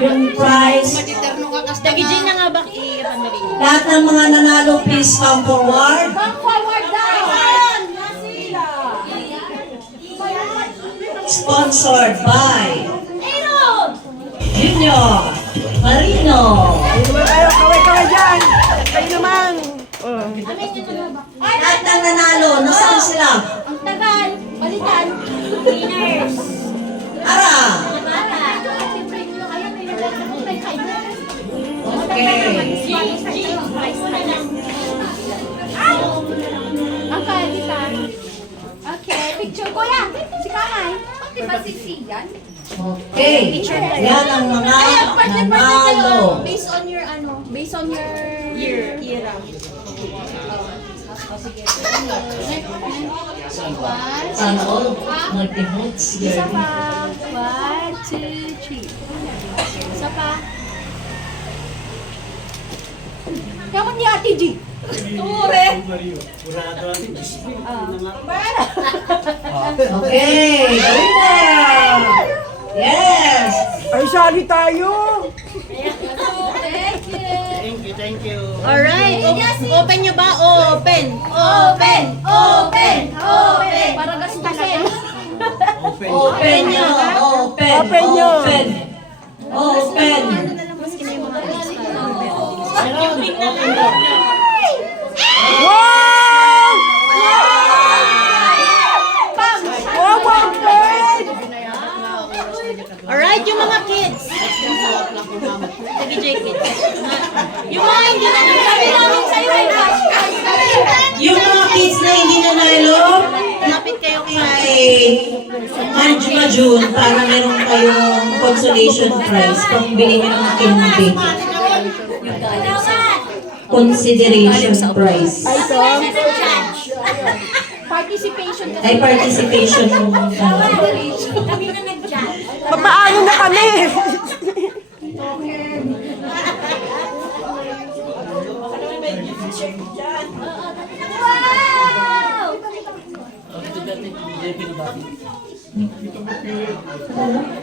yung prize. Dagijin na nga ba Lahat ng mga nanalo, please come forward. Come forward down! Sponsored by Junior Marino. Kaway dyan! Kayo naman! Lahat ng nanalo, nasaan sila? Ang tagal! Balikan! Winners! Ara! Okay. Okay, kita. Okay, picture ko yan. Si Kamay. Di ba si Sian? Okay. Yan ang mga nanalo. Based on your based on your era. Sana all mag-emotes. Isa pa. 1, 2, 3. Isa pa. Yaman ni Ate G. Ture. Okay. Winner! Yes! Ay, sali tayo! Thank you. Alright, open nyo ba? Open! Open! Open! Open! Para gastusin. Open nyo! Open! Open nyo. Open! Open! Wow! Wow, wow, babe! Alright, yung mga kids. Dagijay kids. Yung mga hindi na nagsabi sa'yo ay Yung mga kids na hindi nanalo, lapit kayo kay Manjuma June para meron kayong consolation prize pang bili nyo ng candy. Consideration prize. Ay, ito. Participation kasi. Ay participation mo. Kami na nag-judge. Papaano na kami? Wow!